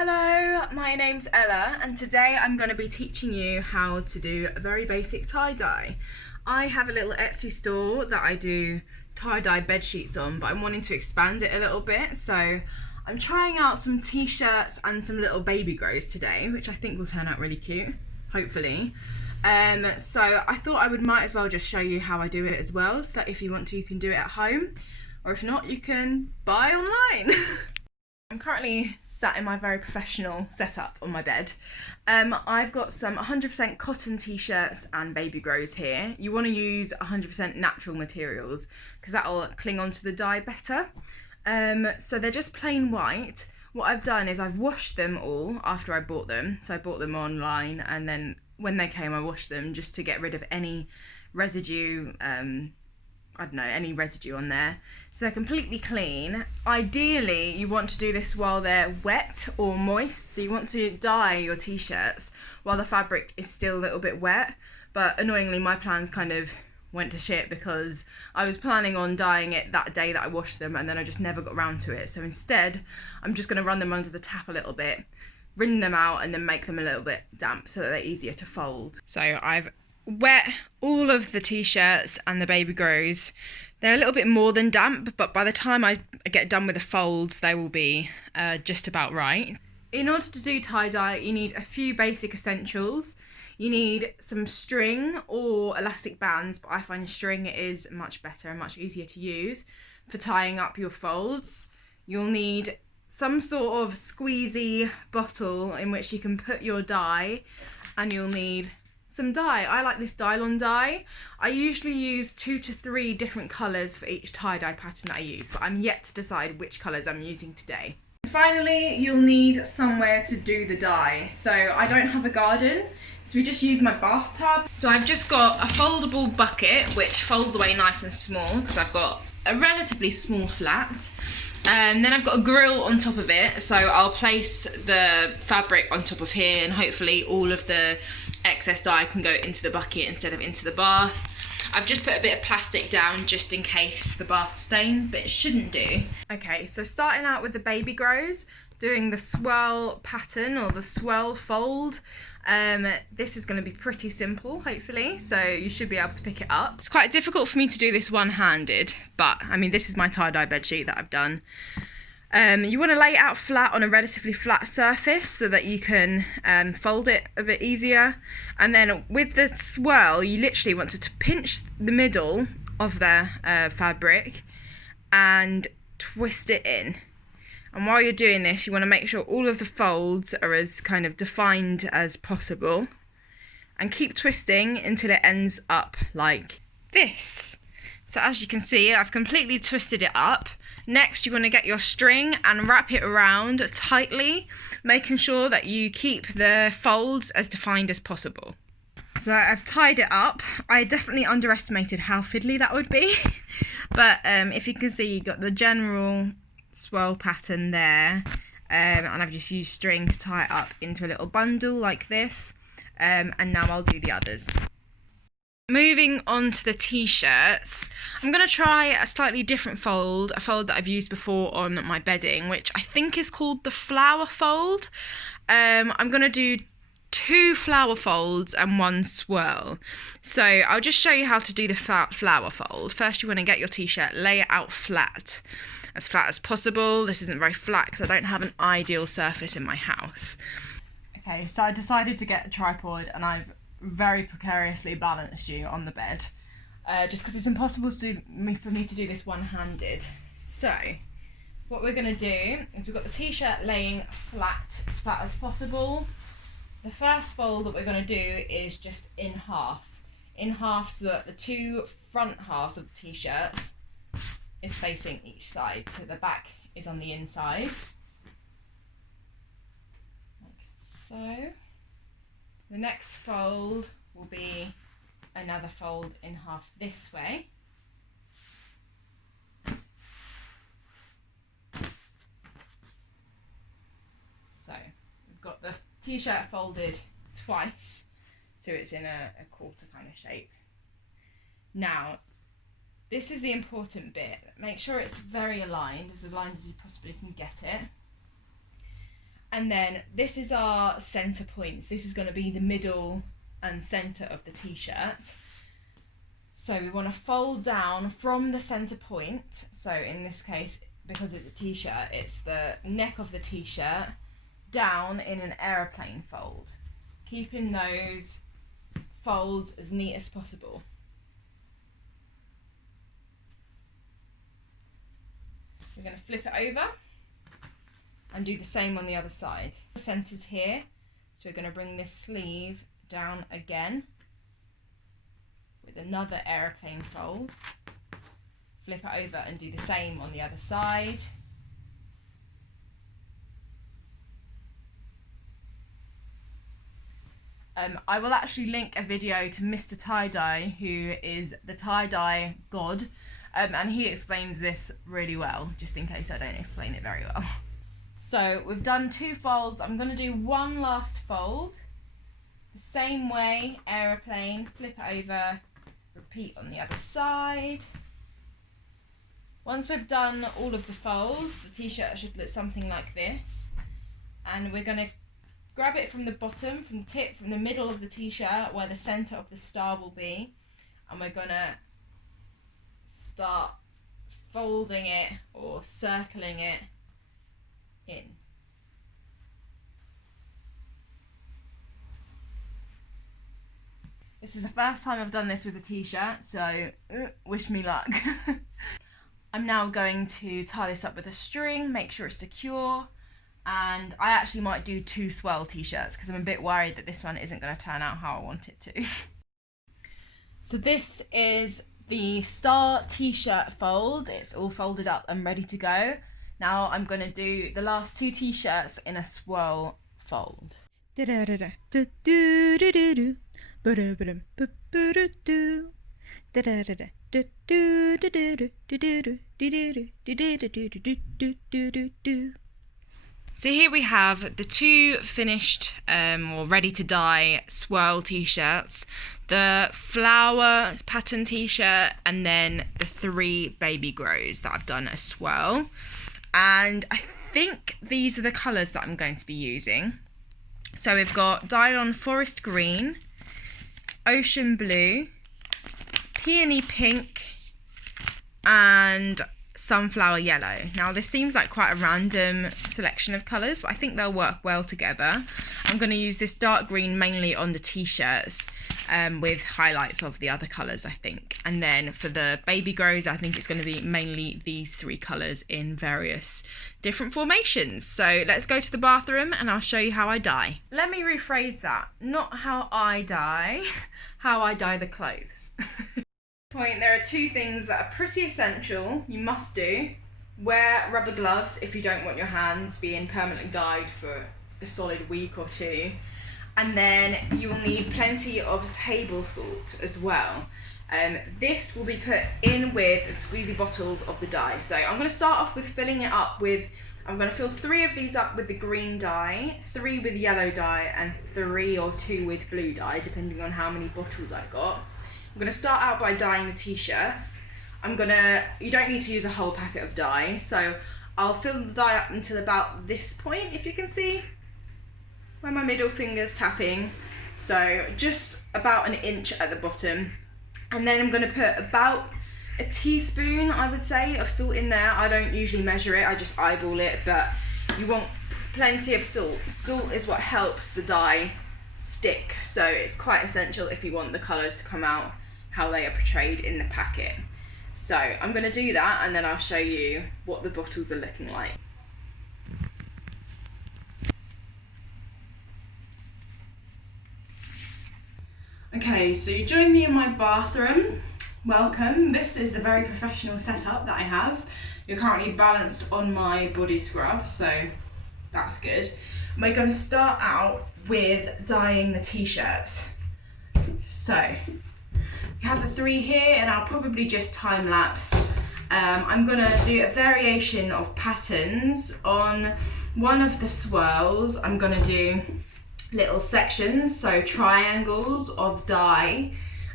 Hello, my name's Ella and today I'm going to be teaching you how to do a very basic tie-dye. I have a little Etsy store that I do tie-dye bed sheets on, but I'm wanting to expand it a little bit, so I'm trying out some t-shirts and some little baby grows today, which I think will turn out really cute, hopefully. So I thought I might as well just show you how I do it as well, so that if you want to you can do it at home, or if not you can buy online. I'm currently sat in my very professional setup on my bed. I've got some 100% cotton t-shirts and baby grows here. You want to use 100% natural materials because that'll cling onto the dye better. So they're just plain white. What I've done is I've washed them all after I bought them. So I bought them online and then when they came I washed them just to get rid of any residue, any residue on there. So they're completely clean. Ideally, you want to do this while they're wet or moist. So you want to dye your t-shirts while the fabric is still a little bit wet. But annoyingly, my plans kind of went to shit because I was planning on dyeing it that day that I washed them and then I just never got around to it. So instead, I'm just gonna run them under the tap a little bit, wring them out and then make them a little bit damp so that they're easier to fold. So I've wet all of the t-shirts and the baby grows. They're a little bit more than damp, but by the time I get done with the folds, they will be just about right. In order to do tie-dye, you need a few basic essentials. You need some string or elastic bands, but I find string is much better and much easier to use for tying up your folds. You'll need some sort of squeezy bottle in which you can put your dye, and you'll need some dye. I like this Dylon dye. I usually use 2 to 3 different colours for each tie-dye pattern that I use, but I'm yet to decide which colours I'm using today. Finally, you'll need somewhere to do the dye. So I don't have a garden, so we just use my bathtub. So I've just got a foldable bucket, which folds away nice and small because I've got a relatively small flat. And then I've got a grill on top of it, so I'll place the fabric on top of here and hopefully all of the excess dye can go into the bucket instead of into the bath. I've just put a bit of plastic down just in case the bath stains, but it shouldn't do. Okay, so starting out with the baby grows, doing the swirl pattern or the swirl fold. This is going to be pretty simple, hopefully, so you should be able to pick it up. It's quite difficult for me to do this one-handed, but I mean, this is my tie-dye bedsheet that I've done. You want to lay it out flat on a relatively flat surface so that you can fold it a bit easier. And then with the swirl, you literally want to pinch the middle of the fabric and twist it in. And while you're doing this, you want to make sure all of the folds are as kind of defined as possible. And keep twisting until it ends up like this. So as you can see, I've completely twisted it up. Next, you want to get your string and wrap it around tightly, making sure that you keep the folds as defined as possible. So I've tied it up. I definitely underestimated how fiddly that would be. But if you can see, you've got the general swirl pattern there. And I've just used string to tie it up into a little bundle like this. And now I'll do the others. Moving on to the t-shirts, I'm going to try a slightly different fold, a fold that I've used before on my bedding, which I think is called the flower fold. I'm going to do 2 flower folds and 1 swirl. So I'll just show you how to do the flower fold. First, you want to get your t-shirt, lay it out flat as possible. This isn't very flat because I don't have an ideal surface in my house. Okay, so I decided to get a tripod and I've very precariously balanced you on the bed, just because it's impossible for me to do this one-handed. So what we're going to do is we've got the t-shirt laying flat as possible. The first fold that we're going to do is just in half so that the 2 front halves of the t-shirt is facing each side, so the back is on the inside like so. The next fold will be another fold in half this way. So we've got the t-shirt folded twice, so it's in a quarter kind of shape. Now, this is the important bit. Make sure it's very aligned as you possibly can get it. And then this is our center points. This is going to be the middle and center of the t-shirt. So we want to fold down from the center point. So in this case, because it's a t-shirt, it's the neck of the t-shirt down in an aeroplane fold, keeping those folds as neat as possible. We're going to flip it over and do the same on the other side. The center's here, so we're going to bring this sleeve down again with another aeroplane fold, flip it over and do the same on the other side. I will actually link a video to Mr. Tie-Dye, who is the tie-dye god, and he explains this really well, just in case I don't explain it very well. So we've done 2 folds. I'm going to do one last fold, the same way, aeroplane, flip it over, repeat on the other side. Once we've done all of the folds, the t-shirt should look something like this, and we're going to grab it from the bottom, from the tip, from the middle of the t-shirt where the centre of the star will be, and we're going to start folding it or circling it in. This is the first time I've done this with a t-shirt, so wish me luck. I'm now going to tie this up with a string, make sure it's secure. And I actually might do 2 swirl t-shirts because I'm a bit worried that this one isn't going to turn out how I want it to. So this is the star t-shirt fold. It's all folded up and ready to go. Now I'm going to do the last 2 t-shirts in a swirl fold. So here we have the 2 finished or ready to dye swirl t-shirts, the flower pattern t-shirt, and then the 3 baby grows that I've done as swirl. And I think these are the colours that I'm going to be using. So we've got dyed on forest green, ocean blue, peony pink, and sunflower yellow. Now this seems like quite a random selection of colours, but I think they'll work well together. I'm going to use this dark green mainly on the t-shirts with highlights of the other colours, I think. And then for the baby grows, I think it's going to be mainly these 3 colours in various different formations. So let's go to the bathroom and I'll show you how I dye. Let me rephrase that. Not how I dye, how I dye the clothes. Point, there are 2 things that are pretty essential, you must do. Wear rubber gloves if you don't want your hands being permanently dyed for a solid week or 2. And then you will need plenty of table salt as well. This will be put in with squeezy bottles of the dye. So I'm going to start off with filling it up with, I'm going to fill 3 of these up with the green dye, 3 with yellow dye, and 3 or 2 with blue dye, depending on how many bottles I've got. I'm going to start out by dyeing the t-shirts. You don't need to use a whole packet of dye, so I'll fill the dye up until about this point, if you can see, where my middle finger's tapping. So just about an inch at the bottom. And then I'm going to put about a teaspoon, I would say, of salt in there. I don't usually measure it, I just eyeball it, but you want plenty of salt. Salt is what helps the dye stick, so it's quite essential if you want the colours to come out how they are portrayed in the packet. So I'm going to do that and then I'll show you what the bottles are looking like. Okay, so you join me in my bathroom. Welcome. This is the very professional setup that I have. You're currently balanced on my body scrub, so that's good. We're going to start out with dyeing the t-shirts. So you have the 3 here and I'll probably just time lapse. I'm going to do a variation of patterns. On one of the swirls I'm going to do little sections, so triangles of dye,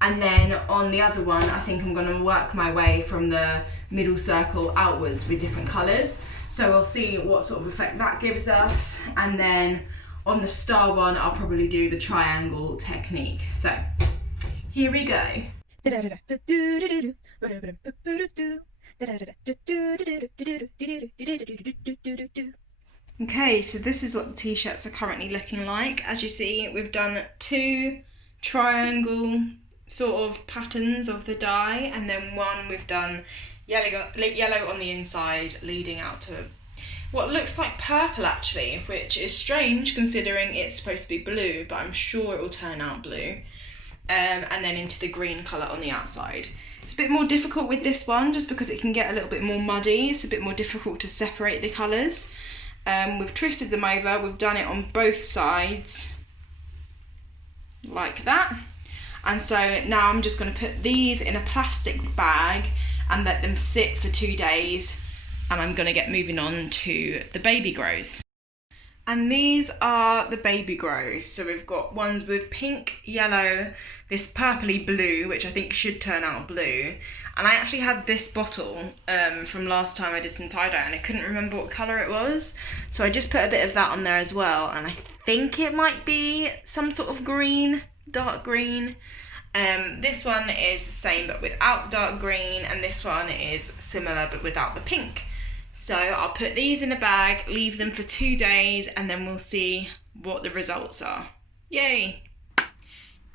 and then on the other one I think I'm going to work my way from the middle circle outwards with different colours. So we'll see what sort of effect that gives us. And then on the star one, I'll probably do the triangle technique. So here we go. Okay, so this is what the t-shirts are currently looking like. As you see, we've done 2 triangle sort of patterns of the dye, and then one we've done yellow on the inside leading out to what looks like purple actually, which is strange considering it's supposed to be blue, but I'm sure it will turn out blue. And then into the green colour on the outside. It's a bit more difficult with this one just because it can get a little bit more muddy. It's a bit more difficult to separate the colours. We've twisted them over, we've done it on both sides like that. And so now I'm just going to put these in a plastic bag and let them sit for 2 days, and I'm going to get moving on to the baby grows. And these are the baby grows. So we've got ones with pink, yellow, this purpley blue, which I think should turn out blue. And I actually had this bottle from last time I did some tie-dye, and I couldn't remember what colour it was. So I just put a bit of that on there as well, and I think it might be some sort of green, dark green. This one is the same but without dark green, and this one is similar but without the pink. So I'll put these in a bag, leave them for 2 days, and then we'll see what the results are. Yay!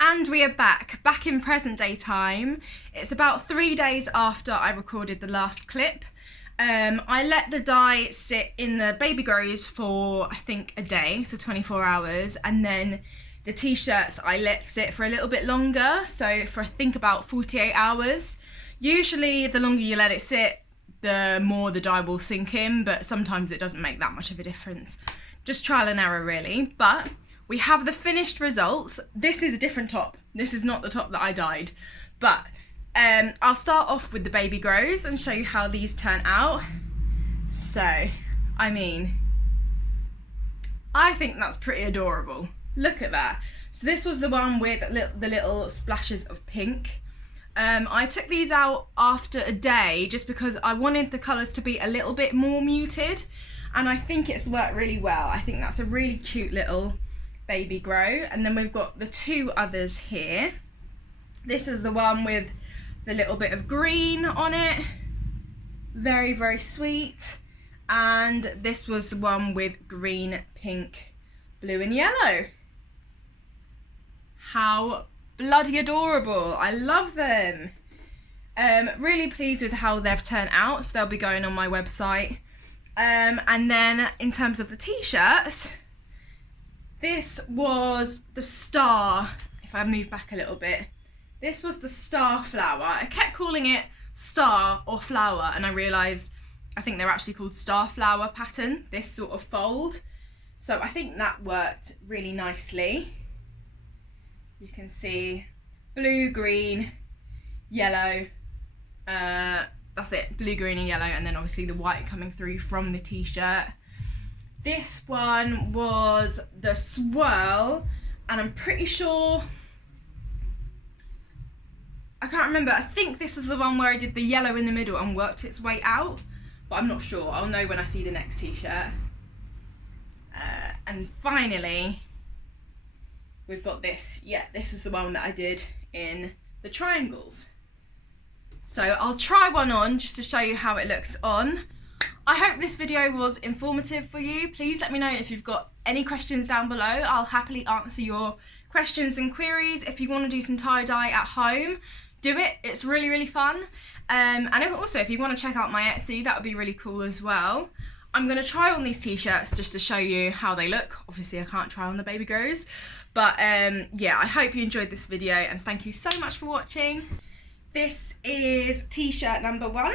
And we are back in present day time. It's about 3 days after I recorded the last clip. I let the dye sit in the baby grows for I think a day, so 24 hours, and then the t-shirts I let sit for a little bit longer, so for I think about 48 hours. Usually the longer you let it sit, the more the dye will sink in, but sometimes it doesn't make that much of a difference. Just trial and error really, but we have the finished results. This is a different top. This is not the top that I dyed, but I'll start off with the baby grows and show you how these turn out. So, I mean, I think that's pretty adorable. Look at that. So this was the one with the little splashes of pink. I took these out after a day just because I wanted the colours to be a little bit more muted, and I think it's worked really well. I think that's a really cute little baby grow. And then we've got the 2 others here. This is the one with the little bit of green on it. Very, very sweet. And this was the one with green, pink, blue and yellow. How bloody adorable. I love them. Really pleased with how they've turned out, so they'll be going on my website. And then in terms of the t-shirts, this was the star. If I move back a little bit, this was the star flower. I kept calling it star or flower, and I realised I think they're actually called star flower pattern, this sort of fold. So I think that worked really nicely. You can see blue, green, yellow, that's it, blue, green and yellow, and then obviously the white coming through from the t-shirt. This one was the swirl, and I'm pretty sure, I can't remember, I think this is the one where I did the yellow in the middle and worked its way out, but I'm not sure. I'll know when I see the next t-shirt. And finally, we've got this. Yeah, this is the one that I did in the triangles. So I'll try one on just to show you how it looks on. I hope this video was informative for you. Please let me know if you've got any questions down below. I'll happily answer your questions and queries. If you want to do some tie-dye at home, do it. It's really, really fun. And if you want to check out my Etsy, that would be really cool as well. I'm going to try on these t-shirts just to show you how they look. Obviously I can't try on the baby grows, but yeah, I hope you enjoyed this video and thank you so much for watching. This is t-shirt number 1.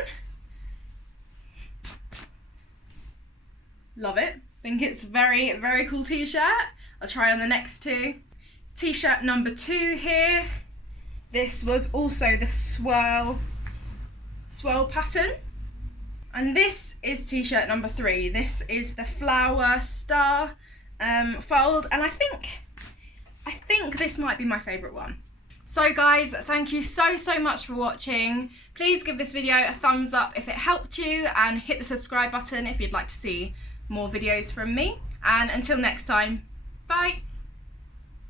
Love it. Think it's very, very cool t-shirt. I'll try on the next 2. T-shirt number 2 here. This was also the swirl pattern. And this is t-shirt number 3. This is the flower star fold, and I think this might be my favourite one. So guys, thank you so much for watching. Please give this video a thumbs up if it helped you, and hit the subscribe button if you'd like to see more videos from me. And until next time, bye.